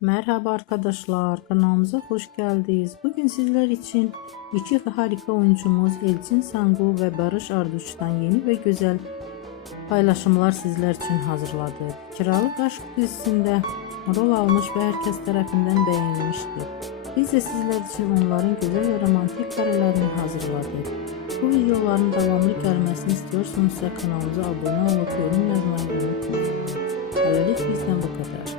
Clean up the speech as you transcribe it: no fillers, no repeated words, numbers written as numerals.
Merhaba arkadaşlar, kanalımıza hoş geldiniz. Bugün sizler için iki harika oyuncumuz Elçin Sangu ve Barış Arduç'tan yeni ve güzel paylaşımlar sizler için hazırladık. Kiralık Aşk dizisinde rol almış ve herkes tarafından beğenilmişti. Biz de sizler için onların güzel ve romantik karelerini hazırladık. Bu videoların devamlı gelmesini istiyorsanız kanalımıza abone olup yorum yazmayı unutmayın. Böylelikle bizden bu kadar.